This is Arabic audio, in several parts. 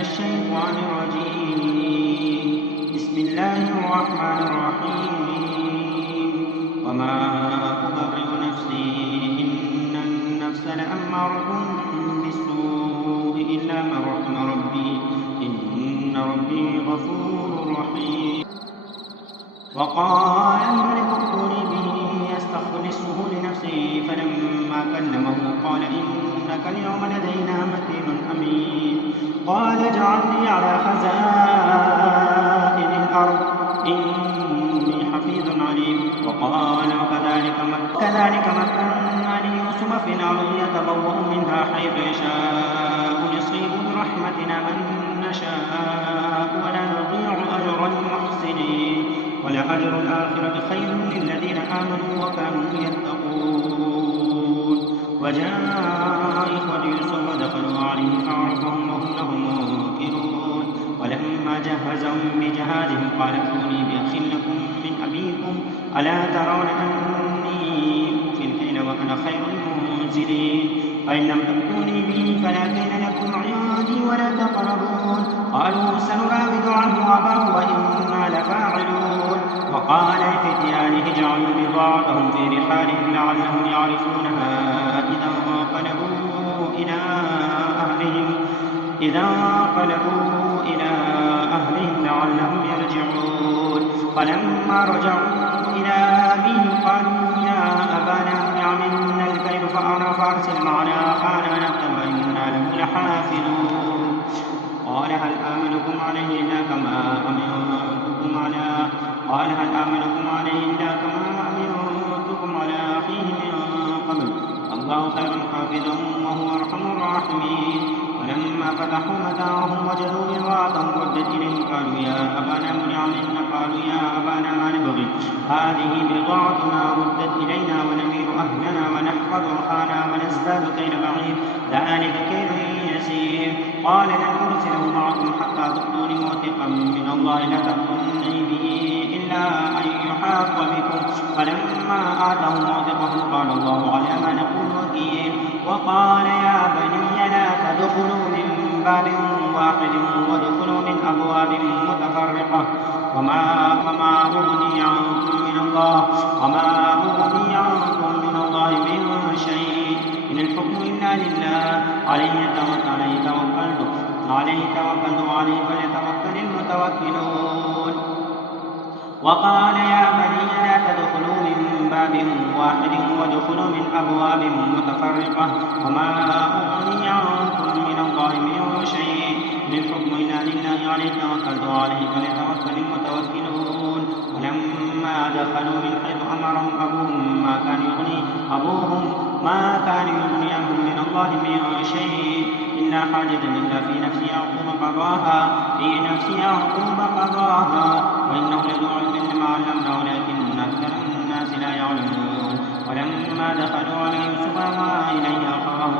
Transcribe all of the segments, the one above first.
الشيطان الرجيم. بسم الله الرحمن الرحيم. وما أبرئ نفسي إن النفس لأمارة بالسوء إلا ما رحم ربي إن ربي غفور رحيم. وقال الملك ائتوني به يستخلصه لنفسه فلما كلمه قال إنك اليوم لدينا مكين أمين. قال اجعلني على خزائن الأرض إني حفيظ عليم. وقال وكذلك مكنا ليوسف في الأرض يتبوأ منها حيث يشاء نصيب برحمتنا من نشاء ولا نضيع أجر المحسنين ولأجر الآخرة خير للذين آمنوا وكانوا يتقون. وجاء إخوة يوسف ودخلوا عليه فعرفهم وهم له منكرون. ولما جهزهم بجهازهم قال ائتوني بأخ لكم من أبيكم ألا ترون أني أوفي الكيل وأنا خير المنزلين فإن لم تأتوني به فلا كيل لكم عندي ولا تقربون. قالوا سنراود عنه أباه وإنا لفاعلون. وقال لفتيانه اجعلوا بضاعتهم في رحالهم لعلهم يعرفونها إذا انقلبوا إلى أهلهم لعلهم يرجعون. فلما رجعوا إلى أبيهم قالوا يا أبانا منع منا الكيل فأرسل معنا أخانا نكتب إنا له لحافظون. قال هل آمنكم عليه إلا كما أمنتكم على أخيه من قبل الله خير حافظا وهو أرحم الراحمين. ولما فتحوا متاعهم وجدوا بضاعتهم ردت إليهم قالوا يا أبانا منع منا قالوا يا أبانا ما نبغي هذه بضاعتنا ردت إلينا ونمير أهلنا ونحفظ أخانا ونزداد كيل بعير ذلك كيل يسير. قال لن أرسله معكم حتى تؤتوني موثقا من الله لا تأتوني به إلا أن يحاط بكم. فلما آتوا موثقهم قال الله على ما نقول وكيل. وقال يا بني لا تدخلوا من باب واحد وادخلوا من أبواب متفرقة وما أغني عنكم من الله من شيء إن الحكم إلا لله عليه توكلت وعليه فليتوكل المتوكلون. وقال يا بني لا تدخلوا من باب واحد وادخلوا من أبواب متفرقة وما أغني عنكم من الله من شيء إن الحكم إلا لله عليه توكلت وعليه فليتوكل المتوكلون. ولما دخلوا من حيث أمرهم أبوهم ما كان يغني عنهم من الله من شيء إلا حاجة إلا في نفس يعقوب قضاها وإنه لذو علم لما علمنا ولكن أكثر الناس لا يعلمون. ولما دخلوا على يوسف آوى إليه أخاه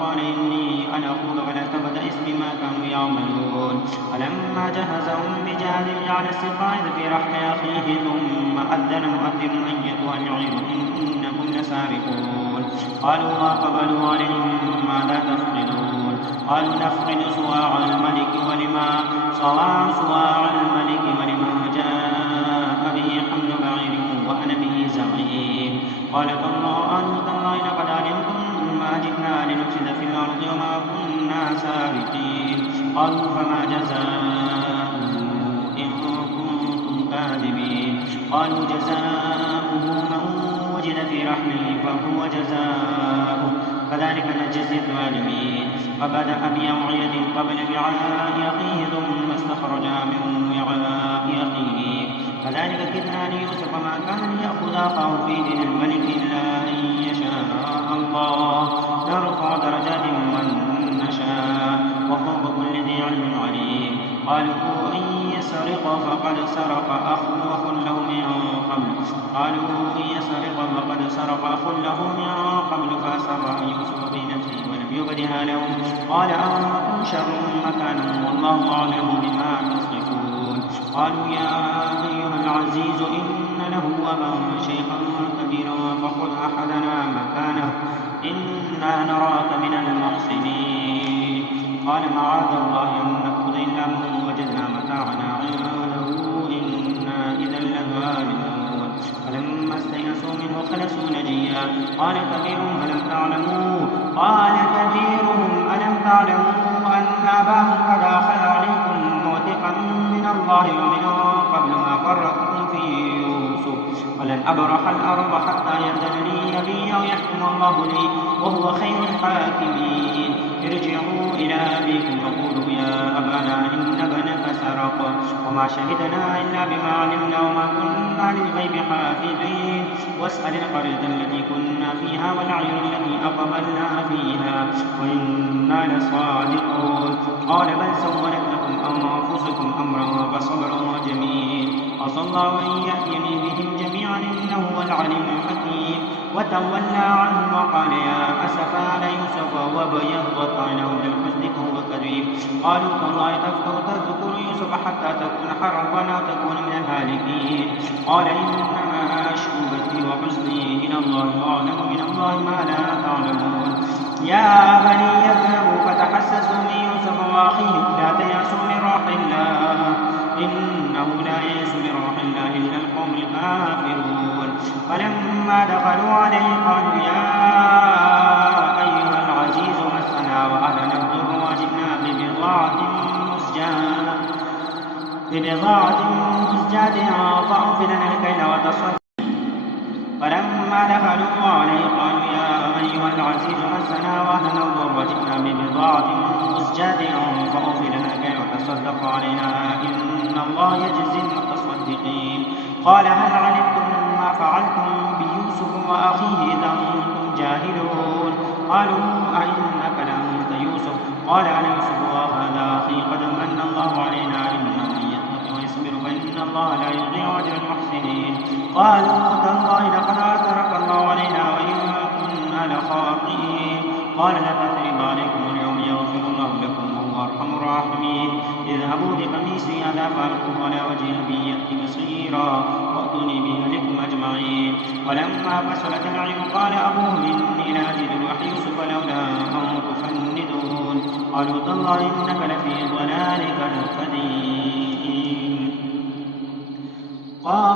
قال إني أنا أخوك فلا تبتئس بما كانوا يعملون. ولما جهزهم بجهازهم جعل السقاية في رحل أخيه ثم أذن مؤذن أيتها العير إنكم لسارقون. قالوا وأقبلوا عليهم ماذا تفقدون. قالوا نفقد صواع الملك ولما جاء به حمل بعير وأنا به زعيم. قال تالله لقد علمتم ما جئنا لنفسد في الأرض وما كنا سارقين. قالوا فما جزاؤه إن كنتم كاذبين. قالوا جزاؤه من وجد في رحله فهو جزاؤه كذلك نجزي الظالمين. فبدأ بأوعية قبل وعاء أخيه ثم استخرجها من وعاء أخيه كذلك كدنا ليوسف ما كان ليأخذ أخاه في دين الملك إلا أن يشاء الله نرفع درجات من نشاء وفوق كل ذي علم عليم. قالوا إن يسرق فقد سرق أخ له من قبل فأسرها يوسف في نفسه ولم يبدها لهم قال أنتم شر مكانا والله أعلم بما تصفون. قالوا يا أيها العزيز إن له أبا شيخا كبيرا فخذ أحدنا مكانه إنا نراك من المحسنين. قال معاذ الله خلصوا نجيا. قال كبيرهم ألم تعلموا أن أباهم قد أخذ عليكم موثقا من الله ومن قبل ما فرطتم في يوسف ولن أبرح الأرض حتى يأذن لي أبي أو يحكم الله لي وهو خير الحاكمين. ارجعوا إلى أبيكم فقولوا يا أبانا إن ابنك سرق وما شهدنا إلا بما علمنا وما كنا للغيب حافظين. واسأل القرية التي كنا فيها والعير التي أقبلنا فيها وإنا لصادقون. قال بل سولت لكم أنفسكم أمرا فصبر جميل عسى الله أن يأتيني بهم جميعا إنه هو العليم الحكيم. وتولى عنهم وقال يا أسفا على يوسف وابيضت عينه بالحزن فهو كظيم. قالوا تالله تذكر يوسف حتى تكون حربا أو تكون من الهالكين. قال إنما أشكو بثي وحزني إلى الله وأعلم من الله ما لا تعلمون. يا بني اذهبوا فتحسسوا من يوسف وأخيه لا تيأسوا من روح الله إنه لا يئس من روح الله إلا القوم الكافرون. فلما دخلوا عليه قالوا يا أيها العزيز مسنا وأهلنا الضر وجئنا ببضاعة مزجاة فأوف لنا الكيل وتصدق. فلما دخلوا عليه قالوا يا أيها العزيز مسنا وأهلنا الضر وجئنا ببضاعة مزجاة فأوف لنا الكيل وتصدق علينا إن الله يجزي المتصدقين. قال هل علمتم ما فعلتم بيوسف وأخيه إذا أنتم جاهلون. قالوا أئنك لأنت يوسف. قال أنا يوسف وهذا أخي قد من الله علينا إنه من يتق ويصبر فإن الله لا يضيع أجر المحسنين. قالوا تالله لقد آثرك الله علينا وإن كنا لخاطئين. قال لا تثريب عليكم اليوم يغفر الله لكم وهو أرحم الراحمين. اذهبوا بقميصي هذا فألقوه على وجه أبي يأت بصيرا وأتوني بأهلكم أجمعين. ولما فصلت العير قال أبوهم إني لأجد ريح يوسف لولا أن تفندون. قالوا تالله إنك لفي ضلالك القديم.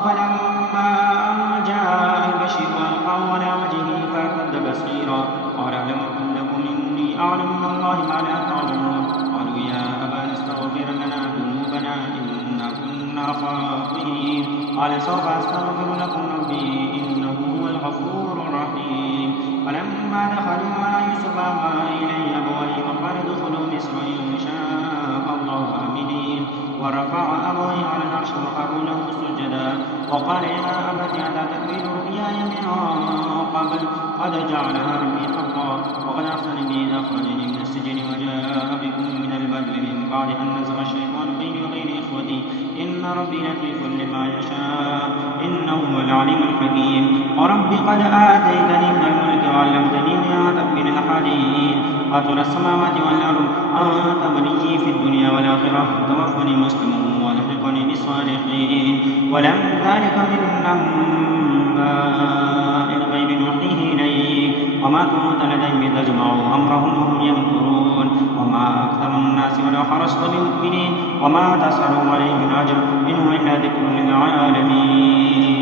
فلما جاء البشير ألقاه على وجهه فارتد بصيرا قال ألم أقل لكم إني أعلم من الله ما لا تعلمون. قالوا يا أبانا استغفر لنا ذنوبنا إنا كنا خاطئين. قال سوف أستغفر لكم ربي إنه هو الغفور الرحيم. فلما دخلوا على يوسف أوى إليه أبويه وقال ادخلوا مصر إن شاء الله آمنين. ورفع أبويه على العرش وخروا له سجدا وقال يا أبت هذا تأويل رؤياي من قبل قد جعلها ربي حقا وقد أحسن بي إذ أخرجني من السجن وجاء بكم من البدو من بعد أن نزغ الشيطان بيني وبين إخوتي إن ربي لطيف لما يشاء إنه هو العليم الحكيم. ورب قد آتيتني من الملك وعلمتني من تأويل الأحاديث فاطر السماوات والأرض أنت وليي في الدنيا والآخرة توفني مسلما والحقني بالصالحين. ولم ذلك من أنباء الغيب نوحيه إليك وما كنت لديهم إذ أجمعوا أمرهم وهم يمكرون. وما أكثر الناس ولو حرصت بمؤمنين وما تسألهم عليه من أجر إن هو إلا ذكر للعالمين.